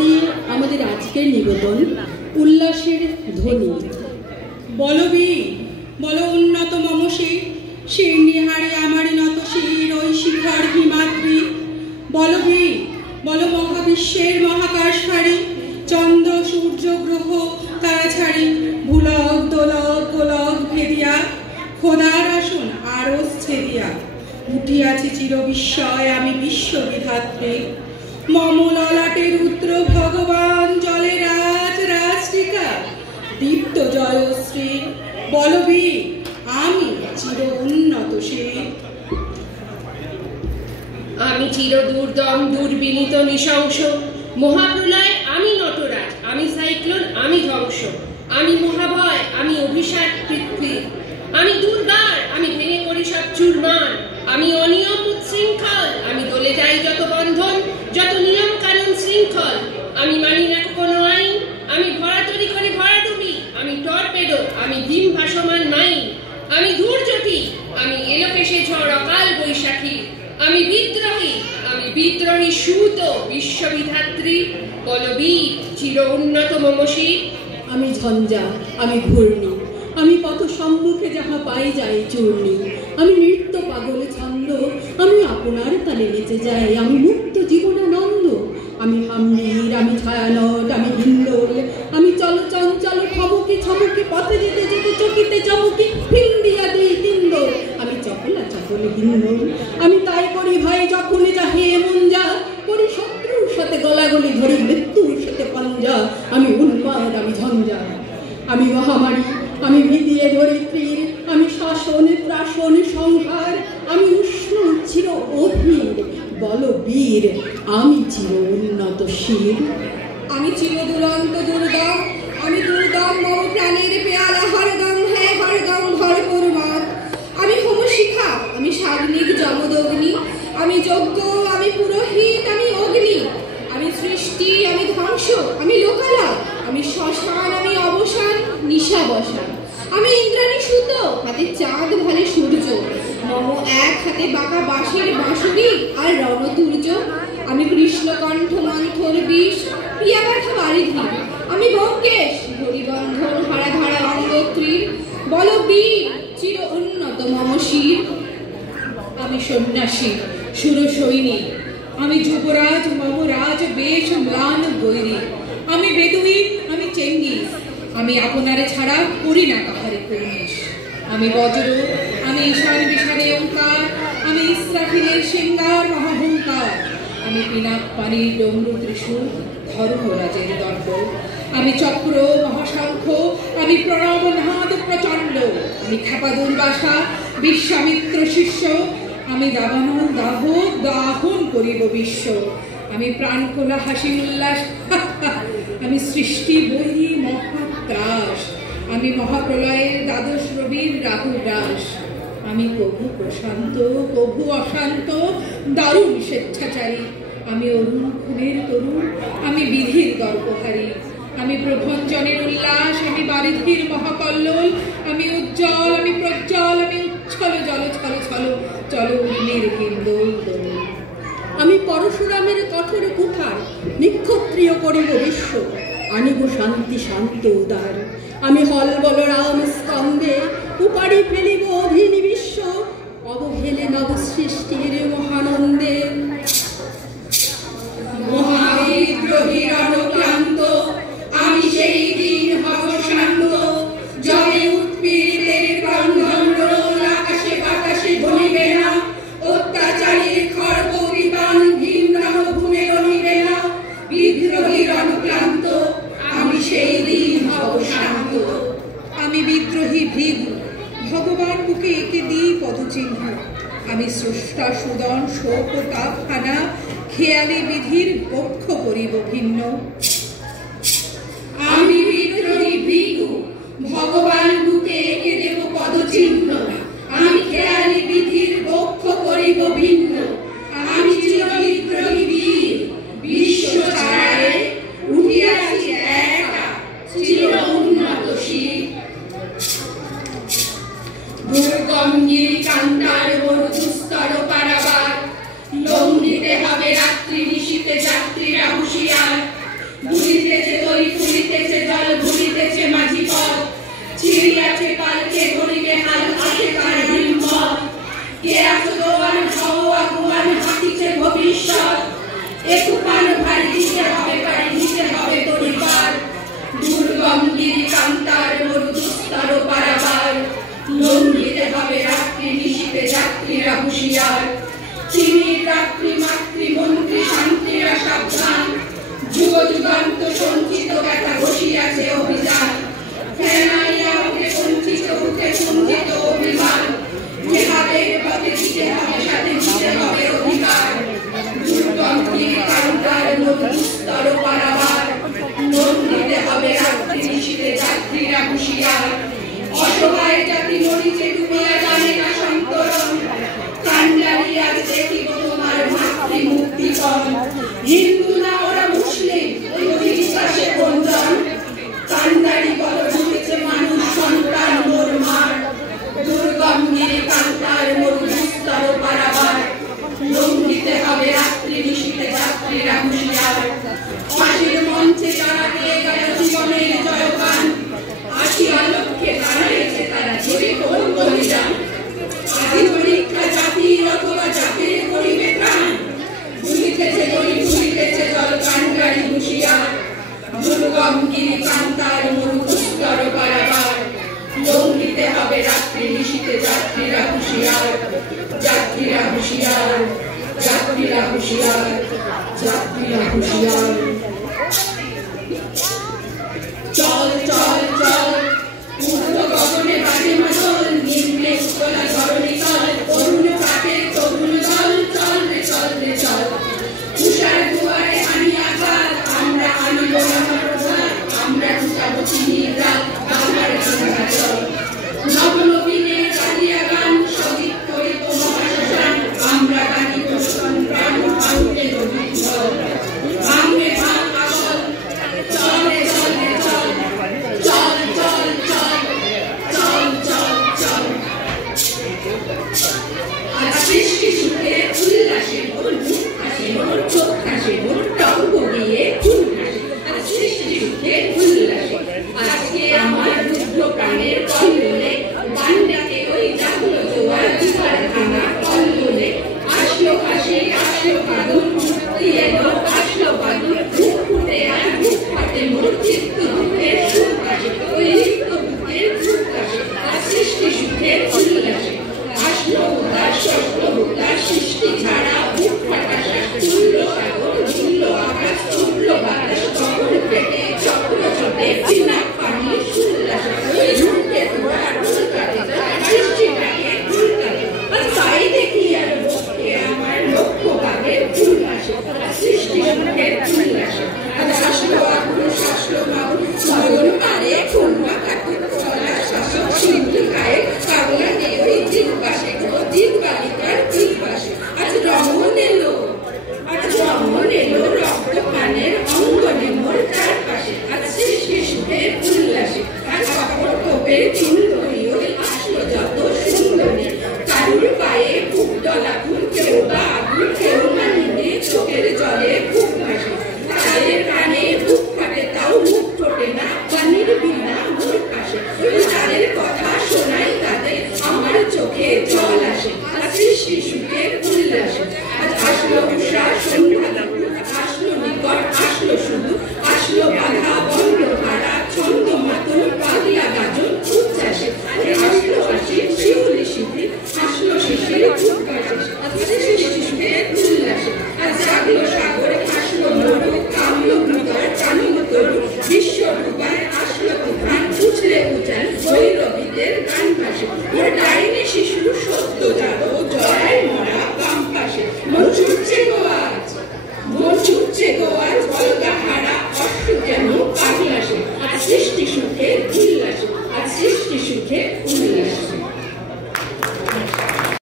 দিয়ে আমাদের আজকের নিবেদন উল্লাসের ধ্বনি। বলবি বল উন্নত মমসী, শির নিহারে আমারি নত শির ওই শিখার হিমাদ্রি। বলবি বল মহাবিশ্বের মহাকাশ ফাড়ি, চন্দ্র সূর্য গ্রহ তারা ছাড়ি, ভুলক দোলক গোলক ভেদিয়া, খোদার আসন আরস ছেদিয়া, উঠিয়াছি চির বিস্ময় আমি বিশ্ববিধাত্রী। মম ললাটে রুদ্র ভগবান জলে রাজ রাজটিকা, দীপ্ত জয়শ্রী। বলবি আমি চির উন্নত শির। আমি চির দুর্দম দুর্বিনীত নৃশংস, মহাপ্রলয় আমি নটরাজ, আমি সাইক্লোন আমি ধ্বংস, আমি মহাভয় আমি অভিশাপ পৃথ্বী, আমি দুর্বার আমি ভেঙে করি সব চুরমার, আমি অনিয়ম উচ্ছৃঙ্খল আমি দলে যাই যত বন্ধন, যত নিয়ম কানুন শৃঙ্খল, আমি মানি না কোনো আইন, আমি ভরাতরি করে ভরাডুবি, আমি টর্পেডো আমি ডিম ভাসমান মাইন, আমি ধূর্যটি আমি এলোকেশে ঝড় অকাল বৈশাখী, আমি বিদ্রোহী সুত বিশ্ববিধাত্রী। বলবি চির উন্নত মমসী। আমি ঝঞ্ঝা আমি ঘূর্ণি, আমি পথ সম্মুখে যাহা পাই যাই চূর্ণি, আমি নৃত্য পাগল ছন্দ, আমি আপনার তালে নেচে যাই, আমি মুক্ত জীবনানন্দ। আমি হামনির আমি ছায়ানট আমি হিন্দোল, আমি চল চঞ্চল খমকি ছমকি, পথে যেতে যেতে চকিতে চমকি, হিন্দিয়া দিই তিন্দোল, আমি চপলা চপল হিন্দোল। আমি তাই করি ভাই যখনই চাহি এমন যা করি, শত্রুর সাথে গলাগলি ধরি মৃত্যুর সাথে পাঞ্জা। আমি উন্মাদ আমি ঝঞ্ঝা, আমি মহামারী আমি ভিদিয়ে ধরিত্রীর, আমি শাসন ত্রাসন সংহার, আমি উষ্ণ চির অধীর। বল বীর আমি চির উন্নত শির। আমি চির দুরন্ত দুর্দম, আমি দুর্দম মম প্রাণের পেয়ালা হরদম হ্যাঁ হরদম ভরপুর মত। আমি হোমশিখা আমি সাগ্নিক যমদগ্নি, আমি যজ্ঞ আমি পুরোহিত আমি অগ্নি, আমি সৃষ্টি আমি ধ্বংস আমি লোকালয়, আমি শ্মশান আমি অবসান নিশা বসান। আমি ইন্দ্রাণী সুত হাতে চাঁদ ভালে সূর্য, মম এক হাতে বাঁকা বাঁশের বাঁশুরি আর রণতুর্য। আমি কৃষ্ণকণ্ঠ মন্থর বিষ প্রিয়া ব্যথা বারিধি, আমি ব্যোমকেশ হরিবন্ধন হারা ধারা অঙ্গত্রীর। বল বীর চির উন্নত মম শির। আমি সন্ন্যাসী সুর সৈনিক, আমি যুবরাজ মম রাজ বেশ ম্লান বৈরী, আমি বেদুইন আমি চেঙ্গিস, আমি আপনারে ছাড়া করি না কাহারে কর্নিশ। আমি বজ্র আমি ঈশান বিশারে ওঙ্কার, আমি ইসরাফিলের সিঙ্গার মহাহংকার, আমি পিনাক পানির ডমরু ত্রিশূল ধর্মরাজের দণ্ড, আমি চক্র মহাশঙ্খ আমি প্রণবনাদ প্রচণ্ড, আমি খ্যাপা দুর্বাসা বিশ্বামিত্র শিষ্য, আমি দাবানল দাহ দাহন করিব বিশ্ব, আমি প্রাণকোলা হাসি উল্লাস আমি সৃষ্টি বহি মহাত্রাস, আমি মহাপ্রলয়ের দ্বাদশ রবির রাহু রাস, আমি কভু প্রশান্ত কভু অশান্ত দারুণ স্বেচ্ছাচারী, আমি অরুণ খুনের তরুণ আমি বিধির দর্পহারী, আমি প্রভঞ্জনের উল্লাস আমি বারিধির মহাকল্লোল, আমি উজ্জ্বল আমি প্রজ্জ্বল আমি উচ্ছল জল ছল ছল চল উর্মির হিন্দোল দোল। আমি পরশুরামের কঠোর কুঠার নিক্ষত্রিয় করিব বিশ্ব, আনিব শান্তি শান্ত উদার। আমি হল বলরাম স্কন্দে উপাড়ি ফেলিব অধিনিবিশ্ব, অবহেলে নব সৃষ্টির মহানন্দে। মহাবিদ্রোহী রণক্লান্ত আমি সেই দিন হব শান্ত, জলে উৎপীড়িতের ক্রন্দন রোল আকাশে বাতাসে বলিবে না, অত্যাচারীর খড়গ বিপান ভীম রণভূমে রহিবে না। বিদ্রোহী রণক্লান্ত আমি সেই দিন হব শান্ত। আমি বিদ্রোহী ভৃগু ভগবান বুকে এঁকে দিই পদচিহ্ন, আমি স্রষ্টা সুদন শোক ও তাপখানা খেয়ালি বিধির পক্ষ করিব ভিন্ন। আমি বিদ্রোহী ভৃগু ভগবান বুকে এঁকে দেব পদচিহ্ন, আমি খেয়ালি বিধির পক্ষ করিব ভিন্ন। আমি চির বিদ্রোহী বীর বিশ্ব ছাড়ায় উঠিয়াছি একা চির উন্নত শির। দুর্গম গিরিকান্তার মরুদুস্তর পারাবার, লঙ্ঘিতে হবে রাত্রি নিশীতে যাত্রীরা হুঁশিয়ার। একটু পান ভারী দিতে হবে পারি দিতে হবে তোরই পার দুর্গম গিরি কান্তার মরু দুস্তর পারাবার লোন দিতে হবে রাত্রি নিশীতে যাত্রীরা হুঁশিয়ার চিনির রাত্রি মাতৃ মন্ত্রী শান্তিরা সাবধান যুগ যুগান্ত সঞ্চিত ব্যথা বসিয়াছে অভিযান ফেরাইয়া ওকে সঞ্চিত বুকে সঞ্চিত অভিমান যেহাদের পথে দিতে হবে সাথে দিতে হবে অধিকার দুর্গম গিরি কান্তার মরু দুস্তর পারাবার লোন দিতে হবে রাত্রি নিশীতে যাত্রীরা হুঁশিয়ার অসহায় জাতি মরিচে ডুবিয়া জানে না সন্তরণ কান্ডারি আজ দেখিব তোমার মাতৃ মুক্তিকণ হিন্দু না ওরা মুসলিম ওই বিশ্বাসে কোনজন কান্ডারি বল ঢুকেছে মানুষ সন্তান মোর মার দুর্গম গিরি কান্তার মরু দুস্তর পারাবার লোন দিতে হবে রাত্রি নিশীতে যাত্রীরা হুঁশিয়ার ফাঁসির মঞ্চে যারা দিয়ে গেল জীবনের জয়গান আসিয়া লক্ষ্যে দাঁড়িয়েছে তারা জীবে কোন বলিদান আদি পরীক্ষা জাতির অথবা জাতির করিবে প্রাণ ভুলিতেছে গরিব ভুলিতেছে জল কান্ডারি হুঁশিয়ার দুর্গম গিরি কান্তার মরু দুস্তর পারাবার লোন দিতে হবে রাত্রি নিশীতে যাত্রীরা হুঁশিয়ার যাত্রীরা হুঁশিয়ার যাত্রীরা হুঁশিয়ার যাত্রীরা হুঁশিয়ার চল চল চল ঊর্ধ্ব গগনে বাজে মাদল নিম্নে উত্তলা ধরণী তল অরুণ প্রাতের তরুণ দল চল রে চল রে চল তুষার দুয়ারে আনি আঘাত আমরা আনিব প্রভাত আমরা ঢুকাবো চিনির রাত আমার গঙ্গা চল নবনবীনের কালিয়া গান সজিত করিব মহাশ্মশান আমরা গানিব সংগ্রাম ভাঙবে নদীর জল ভাঙবে ভাঙ আগল চল রে চল রে চল চল চল চল চল চল চল আজ সৃষ্টি সুখে উল্লাসে মোর মুখ হাসে মোর চোখ হাসে মোর টঙ্গ গিয়ে ফুল হাসে আজ সৃষ্টি সুখে উল্লাসে আজকে আমার রুদ্ধ প্রাণের কল্লোলে বান্ডাকে ওই জাগলো জোয়ার দুয়ার ভাঙা কল্লোলে আসলো হাসি আসলো কাঁদুন মুক্তি এলো আসলো বাদুর বুক ফুটে আর বুক ফাটে মোর চিত্ত বুকের সুখ আসে ওই নিত্য বুকের সুখ আসে আর সৃষ্টি সুখের উল্লাসে আসলো উদাস ষষ্ঠ উদাস সৃষ্টি ছাড়া বুক ফাটা শ্বাস তুল্য সাগর ঝুল্ল আকাশ উঠল বাতাস চক্র পেটে চক্র চটে বিনা পানি উল্লাসে ওই ঝুঁকে তোরা ঢুল কাটে সৃষ্টিটাকে ঢুল কাটে আর তাই দেখি আর বক্ষে আমার লক্ষ্য ভাগের ফুল আসে আর সৃষ্টি সুখের উল্লাসে আজ আসলো আক্রোশ আসলো মাউল মরণ কারে খুলনা কাটে চলা শাসক সিন্ধু গায়ে কাগলা নিয়ে ওই দিক পাশে দিক বালিকার দিক পাশে আজ রমন এলো রক্ত পানের অঙ্গনে মোর চারপাশে আজ সৃষ্টি সুখের উল্লাসে আজ কাপড় কোপের চুল ধরি ওই আসলো যত সুন্দরী কারুর পায়ে বুক ডলা ফুল কেউ বা আগুন কেউ মানিয়ে চোখের জলে বুক ভাসে তাদের কানে বুক ফাটে তাও মুখ ফোটে না পানির বিনা মোর কাশে ওই তাদের কথা শোনাই তাদের আমার চোখে জল আসে আজ সৃষ্টি সুখের উল্লাসে আজ আসলো উষা সন্ধ্যা আসলো নিকট আসলো শুধু আসলো বাধা বন্ধ ধারা ছন্দ মাতুল পাগলা গাজন উচ্ছ্বাসে আসলো হাসি শিউলি শিথিল আসলো শিশির উদ্ভাসে আজ সৃষ্টি সুখের উল্লাসে আজ জাগলো সাগর আসলো মরু কামলো মৃগর কানুল তরু বিশ্ব ডুবায় আসলো তুফান উছলে উজান ভৈরবীদের গান ভাসে